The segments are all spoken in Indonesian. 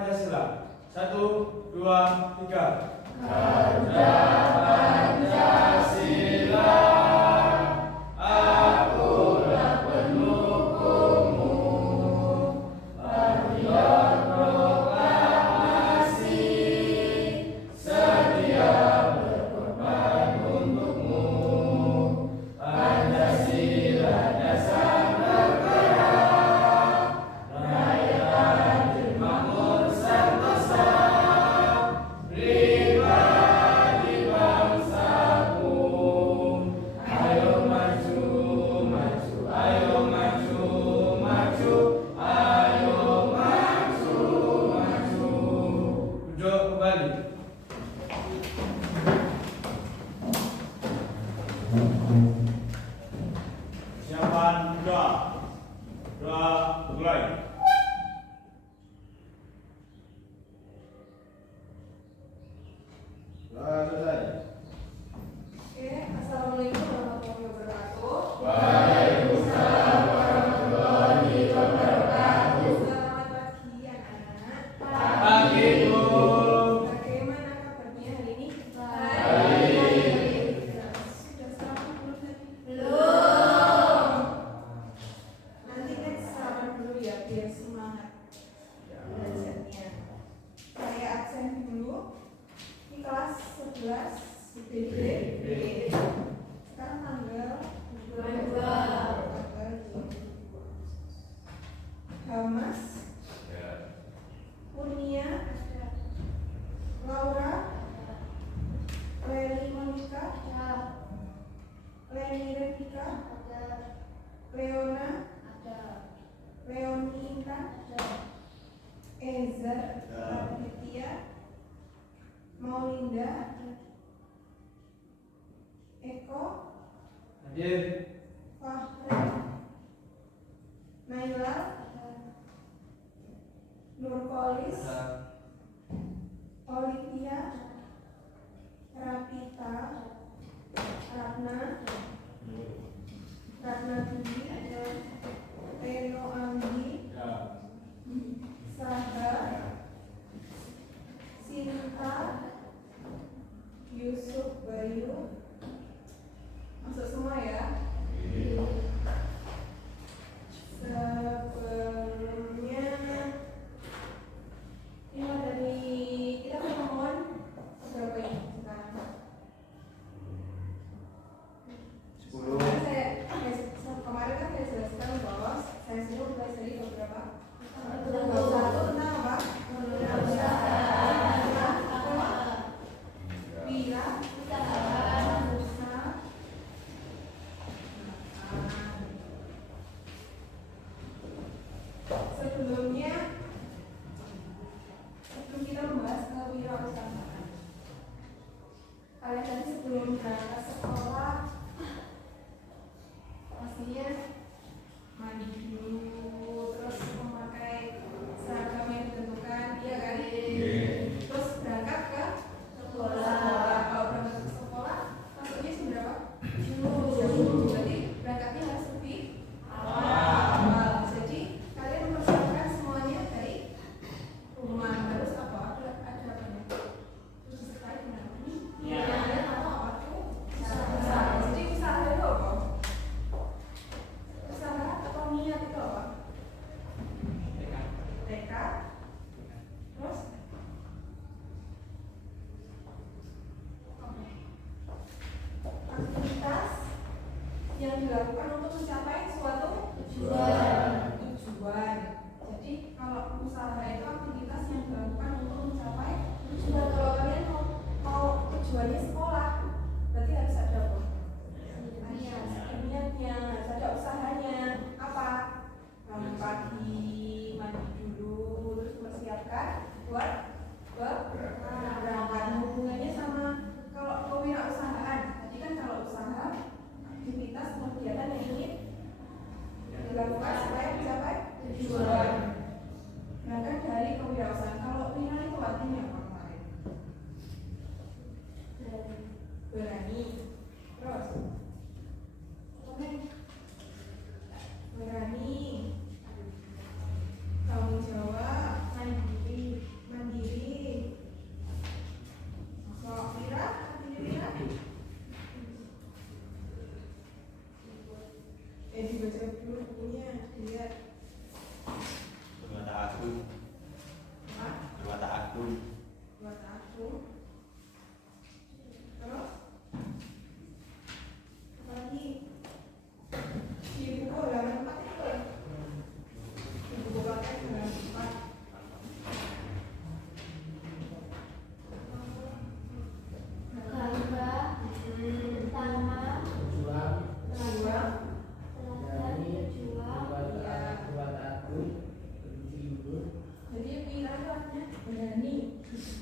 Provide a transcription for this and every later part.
Pancasila. 1, 2, 3. Garuda Pancasila, akulah pendukungmu. Patriot proklamasi, setia berkorban untukmu. Pancasila dasar bergerak, rakyat makmur sentosa. Pribadi bangsaku, ayo maju, maju, ayo maju, maju, ayo maju, maju. Duduk kembali. Siapkan 2, mulai. Selesai. Oke, assalamualaikum warahmatullahi wabarakatuh. Waalaikumsalam warahmatullahi wabarakatuh. Selamat pagi anak-anak. Pagi, Bu. Bagaimana kabarnya hari ini? Baik. Sudah sarapan belum tadi? Belum. Nanti next sarapan dulu ya biar semangat belajarnya. Saya absen dulu. Ini kelas 11 BB. Sekarang tanggal 22. Hamas, Kurnia, Laura, Leli Monica, Leni Revika, Leona, Leoni Intan, Ezer Aditya, Maulinda, Eko, Hadir. Fahri, Naila, Nurkolis, Olivia, Rapita, Ratna Dwi, Reno Anggi, Saha, Sinta, Yusuf Bayu. Masuk semua ya. Sebelumnya ini dari kita pertemuan berapa ini sekarang? 10. Kemarin kan saya jelaskan bahwa saya suruh pelajari beberapa satu tentang apa? Wira, usaha, sebelum kita membahas kewirausahaan, kalian tadi sebelum berangkat sekolah pastinya mandi dulu, terus memakai seragam yang ditentukan, iya kan? Terus berangkat ke sekolah. Kalau berangkat ke sekolah, masuknya jam berapa? Berarti berangkatnya harus lebih awal. Jadi kalian mempersiapkan semuanya dari rumah. Harus apa? Ada apa nih? Terus sekali dengan ini. Kalian tahu apa tuh?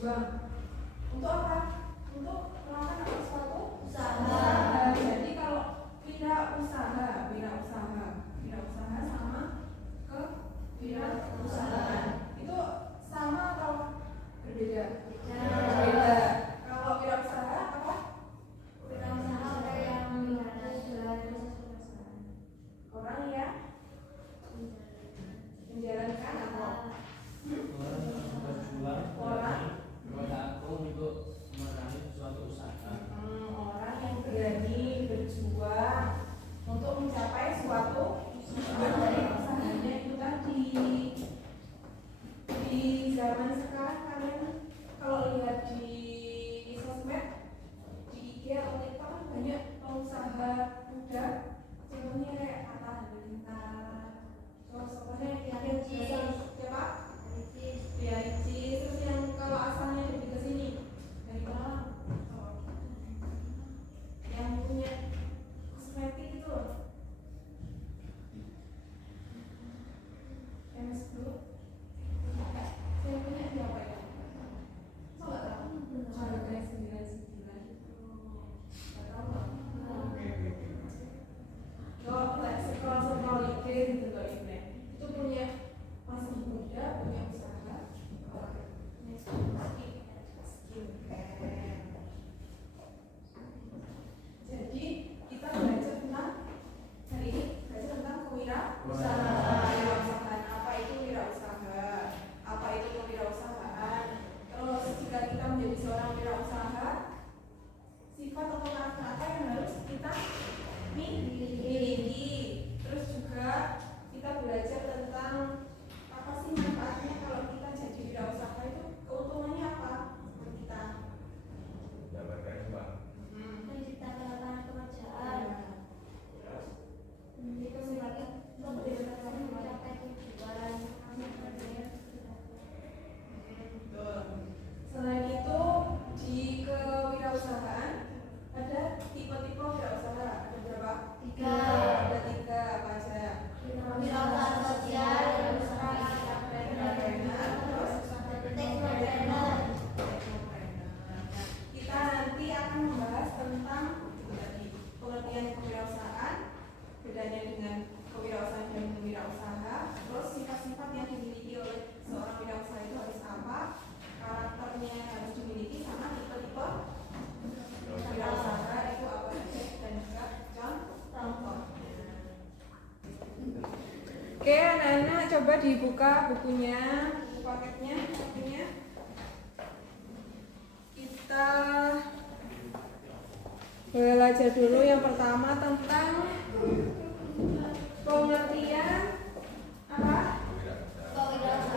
berjuang untuk apa? Untuk melakukan suatu Usaha. Jadi kalau wirausaha sama kewirausahaan itu sama atau berbeda? Berbeda. Kalau wirausaha apa? Wirausaha orang yang Orang yang menjalankan apa? Orang yang berjuang Orang kepada aku untuk menangani suatu usaha. Orang yang berani berjuang untuk mencapai suatu usahanya itu tadi. Di zaman sekarang kalian kalau lihat di sosmed, di IG atau TikTok kan banyak pengusaha muda, contohnya kayak Atta Halilintar, terus pokoknya yang siapa? Ricis, terus yang kalau asalnya dari kesini dari Malang, yang punya kosmetik itu loh, MS Blue, saya punya siapa ya? So nggak tahu, harga 99, nggak tahu nggak? Kalau kita scroll IG gitu loh internet, itu punya masih muda, punya usaha, skincare. Jadi kita belajar tentang hari ini belajar tentang kewirausahaan. Apa itu wirausaha? Apa itu kewirausahaan? Terus jika kita menjadi seorang wirausaha, sifat atau karakter apa yang harus kita miliki? Terus juga kita belajar tentang apa sih manfaatnya kalau kita jadi wirausaha itu, keuntungannya apa buat kita? menciptakan lapangan pekerjaan. Itu sifatnya Mencapai tujuan. Selain itu di kewirausahaan ada tipe-tipe wirausaha, ada berapa? 3. Ada 3, apa aja? Wirausaha sosial, wirausaha Entrepreneur, terus teknopreneur. kita nanti akan membahas tentang itu tadi, pengertian kewirausahaan, bedanya dengan kewirausahaan dan wirausaha, terus sifat-sifat yang dimiliki oleh seorang wirausaha itu harus apa, karakternya yang harus dimiliki, sama tipe-tipe wirausaha itu apa saja, dan juga contohnya. Oke, anak-anak coba dibuka bukunya, buku paketnya, bukunya. Kita belajar dulu yang pertama tentang pengertian apa?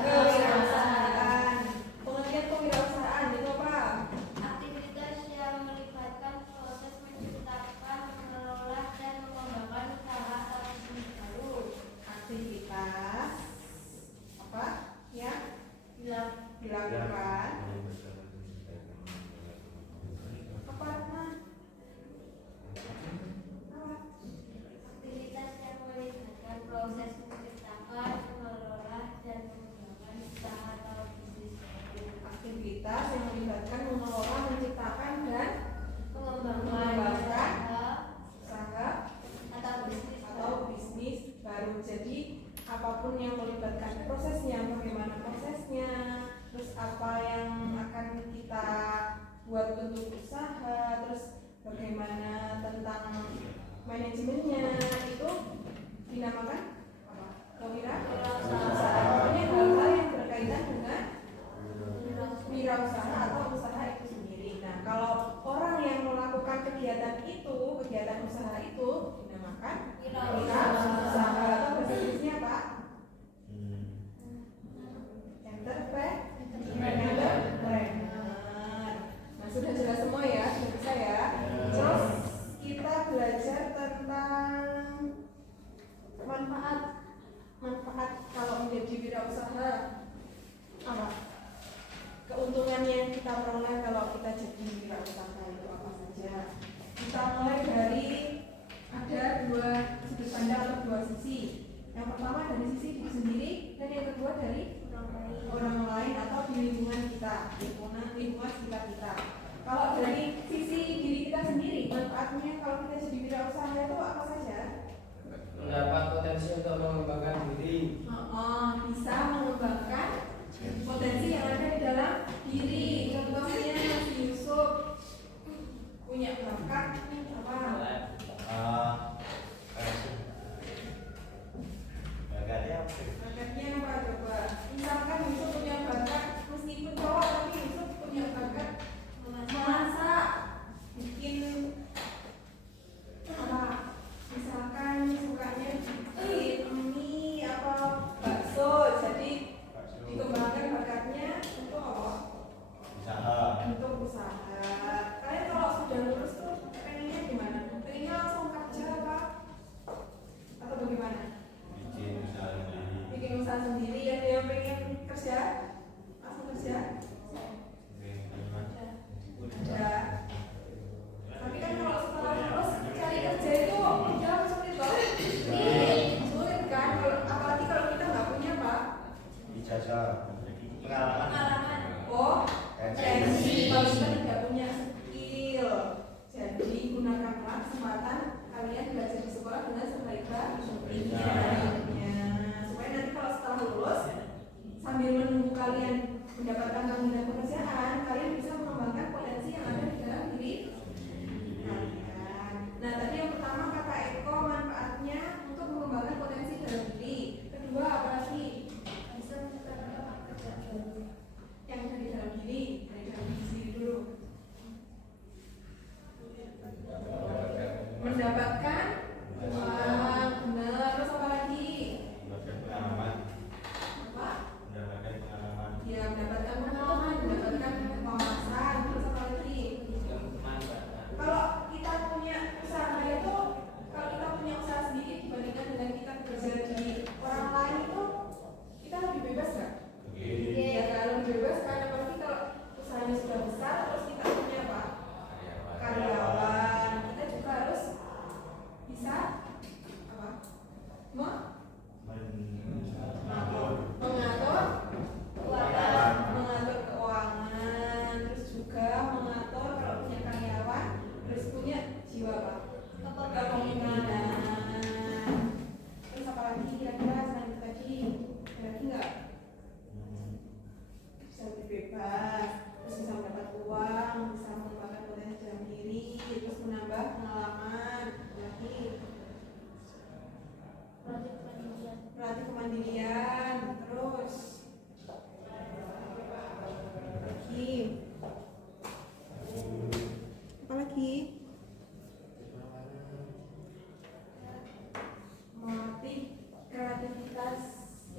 Kewirausahaan. Pengertian kewirausahaan itu apa? Aktivitas yang melibatkan proses menciptakan, mengelola, dan mengembangkan usaha atau bisnis baru. Aktivitas apa yang dilakukan apa? Aktivitas yang melibatkan proses menciptakan, mengelola, dan mengembangkan usaha atau bisnis baru. Aktivitas yang melibatkan mengelola, menciptakan dan Mengembangkan usaha atau bisnis atau bisnis baru. Jadi apapun yang melibatkan prosesnya, bagaimana prosesnya, terus apa yang akan kita buat untuk usaha, terus bagaimana tentang manajemennya, itu dinamakan apa? Kewirausahaan. Ini hal-hal yang berkaitan dengan wirausaha atau usaha itu sendiri. Nah, kalau orang yang melakukan kegiatan itu, kegiatan usaha itu dinamakan wirausaha atau bahasa Inggrisnya apa? Entrepreneur. Nah, sudah jelas semua ya, sudah bisa ya. Terus kita belajar tentang manfaat kalau menjadi wirausaha apa? Keuntungan yang kita peroleh kalau kita jadi wirausaha itu apa saja? Kita mulai dari ada 2 sudut pandang atau 2 sisi. Yang pertama dari sisi diri sendiri dan yang kedua dari orang lain atau di lingkungan kita, lingkungan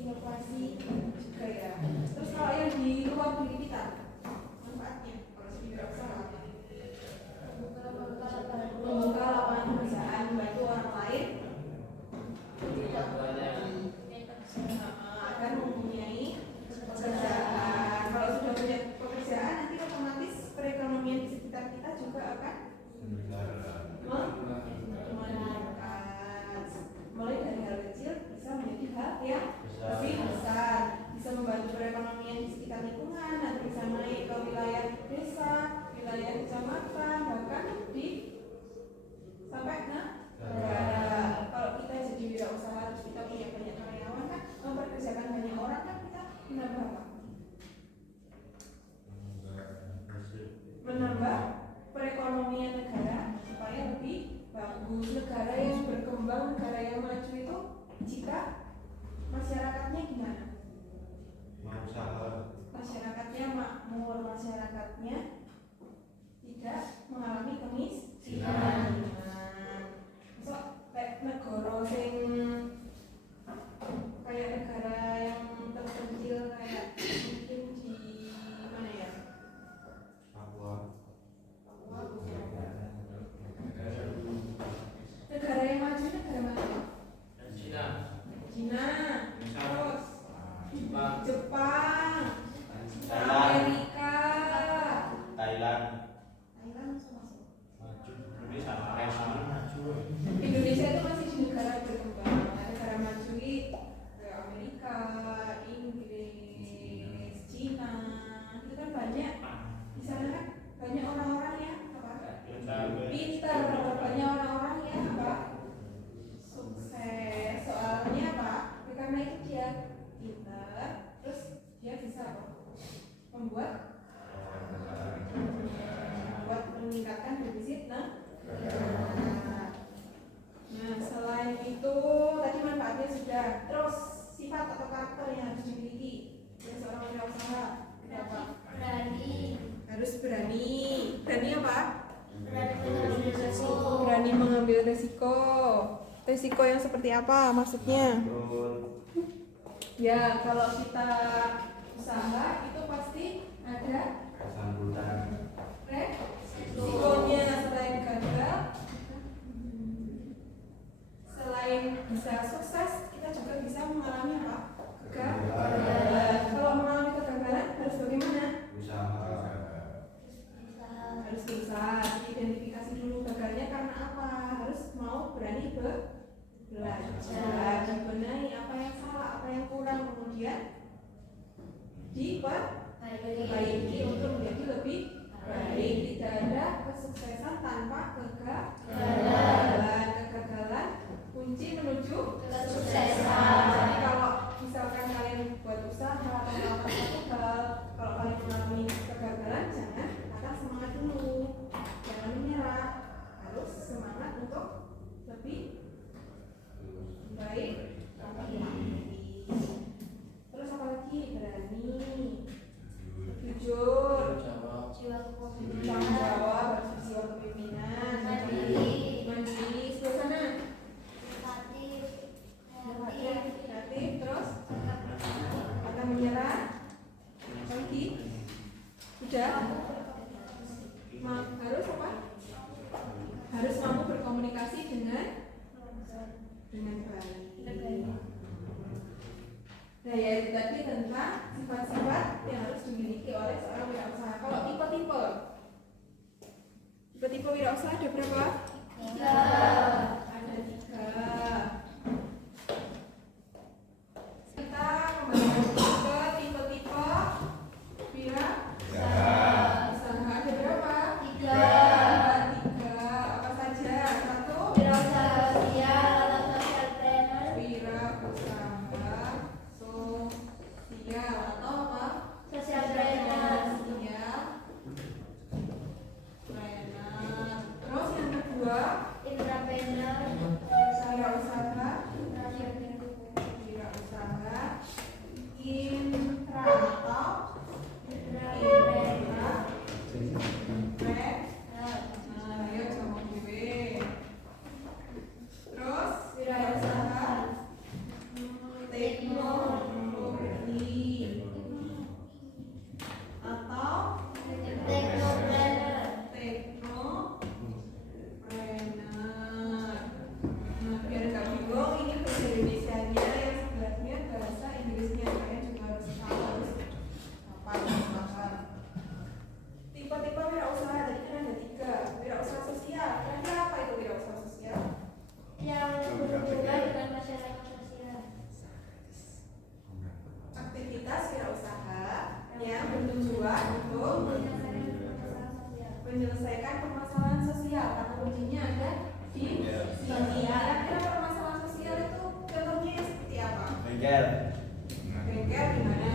inovasi juga ya. Terus kalau yang di luar diri kita, manfaatnya kalau jadi wirausaha membuka lapangan pekerjaan, membantu orang lain agar mempunyai pekerjaan. Kalau sudah punya pekerjaan, nanti otomatis perekonomian di sekitar kita juga akan meningkat. Mulai dari hal kecil bisa menjadi hal yang lebih besar, bisa membantu perekonomian di sekitar lingkungan, nanti bisa naik ke wilayah desa, wilayah kecamatan, bahkan di sampai ke negara. Kalau kita jadi wirausaha terus kita punya banyak karyawan kan, memperkerjakan banyak orang kan, kita menambah apa? Menambah perekonomian negara supaya lebih bagus. Negara yang berkembang, negara yang maju itu jika masyarakatnya gimana? Masyarakatnya makmur, masyarakatnya tidak mengalami kemiskinan. So, kayak negara sing kayak negara yang terpencil kayak mungkin di mana ya? Negara yang maju negara mana? Cina, terus Jepang, Amerika, Thailand. Indonesia itu masih di negara berkembang, negara maju kayak Amerika, Inggris, Cina, itu kan banyak. Di sana kan banyak orang-orang yang apa? Pintar, banyak orang-orang yang apa? Sukses. Soalnya apa? Ya, karena itu dia pintar, terus dia bisa apa? Membuat meningkatkan defisit negara. Nah, selain itu tadi manfaatnya sudah. Terus sifat atau karakter yang harus dimiliki oleh seorang wirausaha apa? Harus berani. Berani apa? Berani mengambil resiko. Resiko yang seperti apa maksudnya? Ya, kalau kita usaha itu pasti ada resikonya. Selain gagal, selain bisa sukses, kita juga bisa mengalami apa? Kegagalan. Kalau mengalami kegagalan harus bagaimana? Harus bisa identifikasi dulu gagalnya karena apa. Harus mau berani belajar, dibenahi apa yang salah, apa yang kurang, kemudian diperbaiki untuk menjadi lebih baik. Tidak ada kesuksesan tanpa kegagalan. Kegagalan kunci menuju kesuksesan. Jadi kalau misalkan kalian buat usaha atau melakukan satu hal, kalau kalian mengalami kegagalan, jangan patah semangat dulu, jangan menyerah, harus semangat untuk lebih baik. Terus apa lagi? Berani, jujur, tanggung jawab, harus jiwa kepemimpinan, mandiri, sebelah sana, kreatif, terus akan menyerah, lagi, sudah, harus apa? Harus mampu berkomunikasi dengan baik. Nah, ya itu tadi tentang sifat-sifat yang harus dimiliki oleh seorang wirausaha. Kalau tipe-tipe wirausaha ada berapa? 3. Ada 3. Kita kembali ke tipe-tipe wirausaha. Ada berapa? 3. Apa saja? 1. Wirausaha sosial atau social planner. Wirausaha sosial atau apa? Social planner. Terus yang kedua, Intraprener. di sini. Kira-kira permasalahan sosial itu contohnya seperti apa? Bengkel. Bengkel di mana?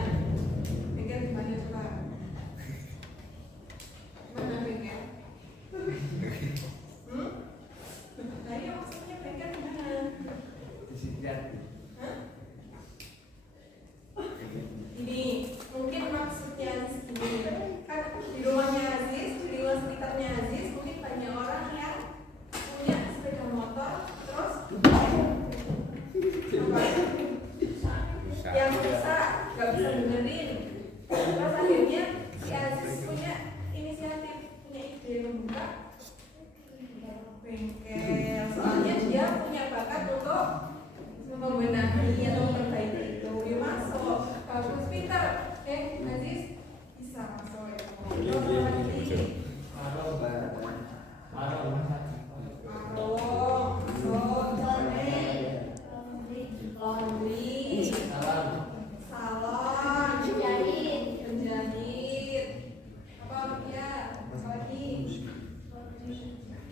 Bengkel di mana coba? Mana bengkel? Nah, iya maksudnya bengkel di mana? Di sini kan. Hah? Ini mungkin maksudnya Aziz gini, kan di rumahnya Aziz, di luar sekitarnya Aziz mungkin banyak orang yang punya sepeda motor terus apa? Yang rusak, nggak bisa benerin. Terus akhirnya si Aziz punya inisiatif, punya ide membuka bengkel. Soalnya dia punya bakat untuk membenahi atau memperbaiki itu. Dia masuk, bagus, pintar. Aziz bisa masuk ya. Salon, penjahit, apa lagi ya? Apa lagi?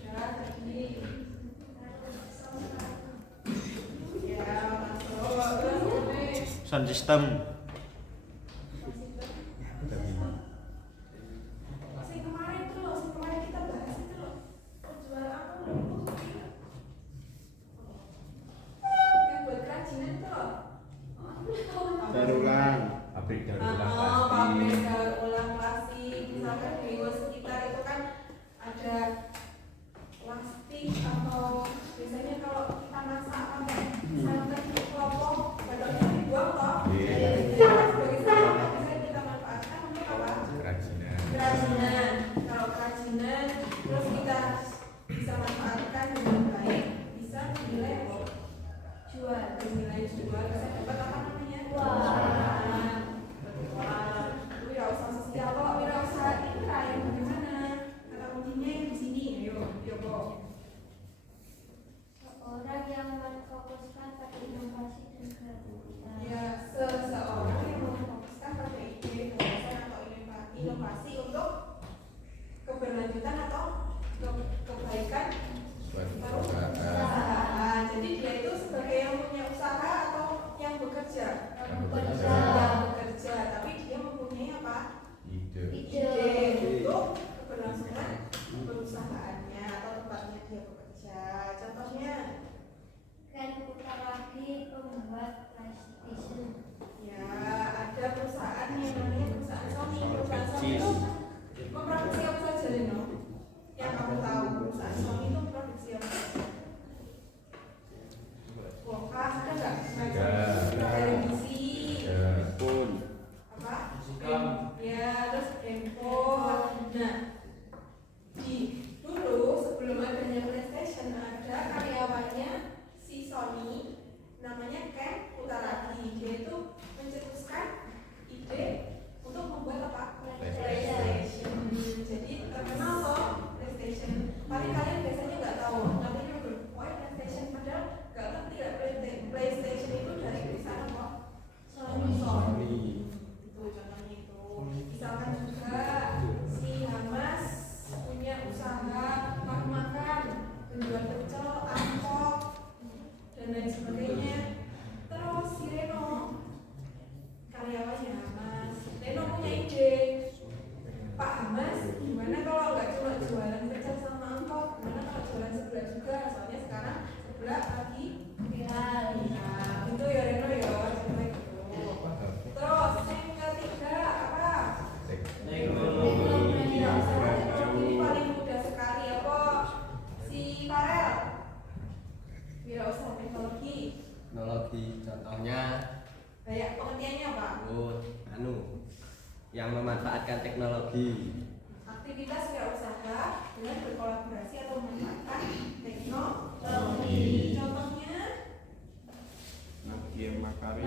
Ya, tadi. Ya, masuk. Terus Sound system. Sing kemarin itu loh, sing kemarin kita bahas itu loh. Jual apa loh? Yang buat kerajinan itu loh. Daur ulang. Pabrik daur ulang plastik. Pabrik daur ulang plastik. Misalkan di luar sekitar itu kan ada plastik atau biasanya kalau kita masak pakai santan kelompok, badoknya dibuang toh. Sebagai santan biasanya kita manfaatkan untuk apa? Kerajinan. Kalau kerajinan terus kita bisa manfaatkan dengan baik, bisa bernilai jual, bernilai jual, bisa dapat apa namanya? Uang. Wirausaha sosial kok, wirausaha intra yang bagaimana? Kata kuncinya yang di sini. Ayo kok. Seorang yang memfokuskan pada inovasi dan kreativitas. Ya, seseorang yang memfokuskan pada ide, gagasan atau inovasi untuk keberlanjutan atau kebaikan perusahaan. Jadi dia itu sebagai yang punya usaha atau yang bekerja? Yang bekerja, tapi dia mempunyai apa? Ide untuk keberlangsungan perusahaannya atau tempatnya dia bekerja. Contohnya, Dan putar lagi pembuat PlayStation. ya ada perusahaan yang namanya perusahaan Sony. Perusahaan Sony itu memproduksi apa saja, Lino? Yang kamu tahu perusahaan Sony itu memproduksi apa saja? Kulkas ada nggak? Televisi, apa? Ya, terus handphone. Nah, dulu sebelum adanya PlayStation ada karyawannya si Sony, namanya Ken Kutaragi. Dia itu mencetuskan ide untuk membuat apa? PlayStation. Jadi terkenal loh PlayStation. Tapi kalian biasanya nggak tahu, namanya PlayStation, padahal nggak ngerti ya PlayStation itu dari perusahaan apa? Sony. Itu contohnya itu. Misalkan juga si Hamas punya usaha makan, penjual pecel, angkot, dan lain sebagainya. Terus si Reno, karyawannya Hamas, Reno punya ide, Pak Hamas, gimana kalau nggak cuma jualan pecel sama angkot, gimana kalau jualan sebelah juga? Soalnya sekarang sebelah lagi viral. Nah, itu ya Reno ya, cuma gitu. Terus yang ketiga apa? Teknologi. Ini paling mudah sekali apa? Si Farel. Wirausaha teknologi. Contohnya Banyak pengertiannya apa? yang memanfaatkan teknologi. Aktivitas wirausaha dengan berkolaborasi atau memanfaatkan teknologi. Contohnya Nadiem Makarim.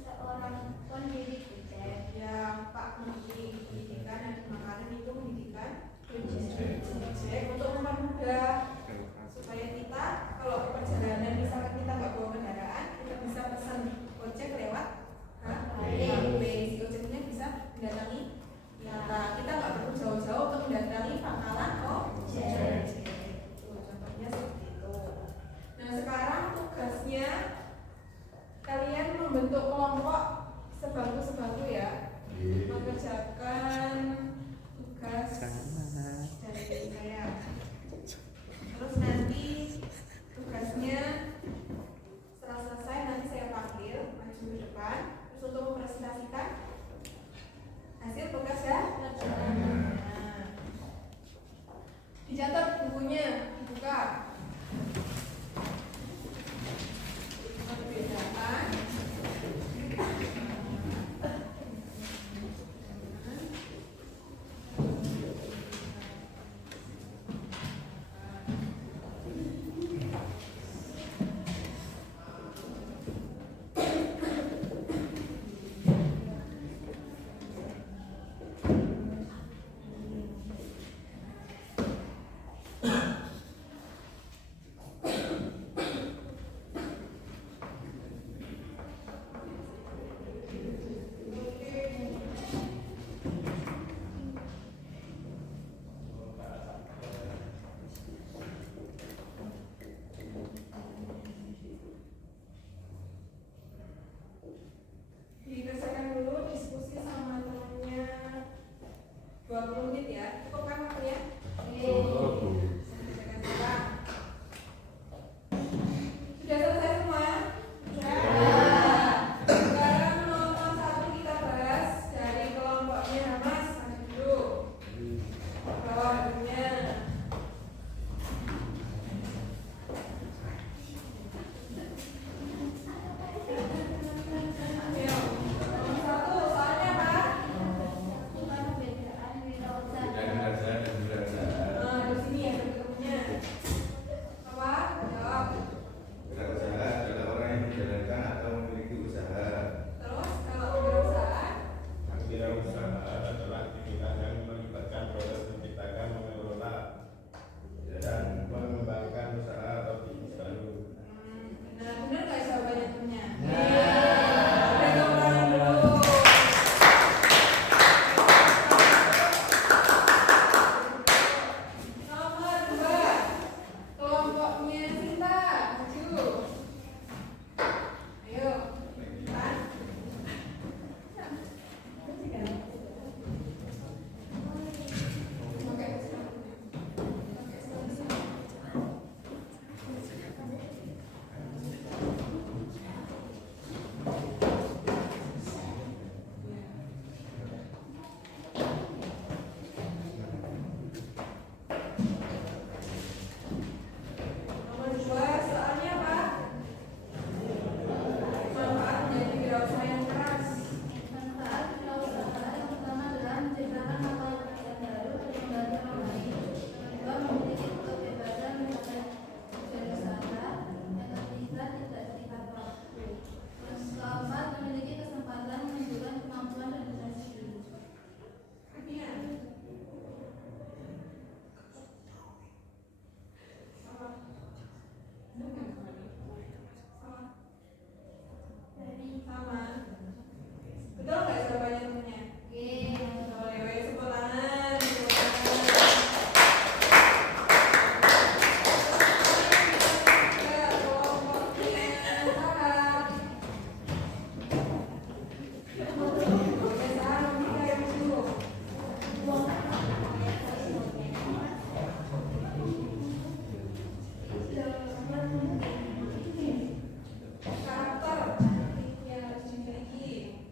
Seorang pendidik BCM. ya Pak Menteri Pendidikan dan Makarim itu mendidikan Gojek untuk mempermudah supaya kita kalau perjalanan misalkan kita nggak bawa kendaraan, kita bisa pesan Gojek lewat HP. Si Gojeknya bisa mendatangi kita nggak perlu jauh-jauh untuk mendatangi pangkalan Gojek. Itu contohnya. kelompok sebangku-sebangku ya. Mengerjakan tugas dari saya. Terus nanti tugasnya setelah selesai nanti saya panggil maju ke depan terus untuk mempresentasikan hasil tugas ya. Nah, dicatat bukunya, dibuka. Perbedaan diselesaikan dulu diskusi sama temannya 20 menit ya. Cukup kan waktunya? Selesaikan sekarang. Sudah selesai semua? Sudah. Sekarang nomor 1 kita bahas dari kelompoknya Mas. Maju dulu. Bawa bukunya. Ayo, nomor 1 soalnya apa? Perbedaan wirausaha. Nah, di sini ya bukunya. Apa? Jawab. Wirausaha adalah orang yang menjalankan atau memiliki usaha. Terus kalau wirausaha Wirausaha adalah aktivitas yang melibatkan proses menciptakan, mengelola, dan mengembangkan usaha atau bisnis baru. benar nggak jawabannya temennya? Oke, ulangi dulu. Nomor 2 kelompoknya Sinta, maju. Ayo, Sinta. Oke, nomor 2 soalnya apa? Manfaat menjadi wirausaha yang keras. Manfaat wirausaha yang pertama adalah menciptakan lapangan pekerjaan baru dan membantu orang lain. Yang kedua, memiliki kebebasan melakukan wirausaha. Yang ketiga, tidak terikat waktu. Yang keempat, memiliki kesempatan menunjukkan kemampuan dan potensi diri. Akhirnya. Sama. Sama. Betul nggak jawabannya temennya? Boleh, wes, tepuk tangan, tepuk tangan. Tiga, kelompoknya Sarah. Oke, Sarah, nomor 3 yang dulu. Karakter yang harus dimiliki.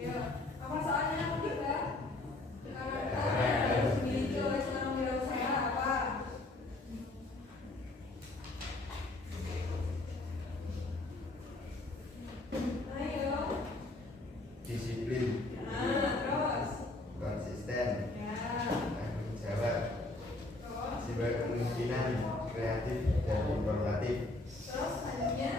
Ayo, apa soalnya yang ketiga? Karakter yang harus dimiliki oleh seorang wirausaha apa? Ayo. Disiplin, Nah, terus. konsisten, Ya, tanggung jawab, terus. jiwa kemungkinan, kreatif dan informatif. Terus selanjutnya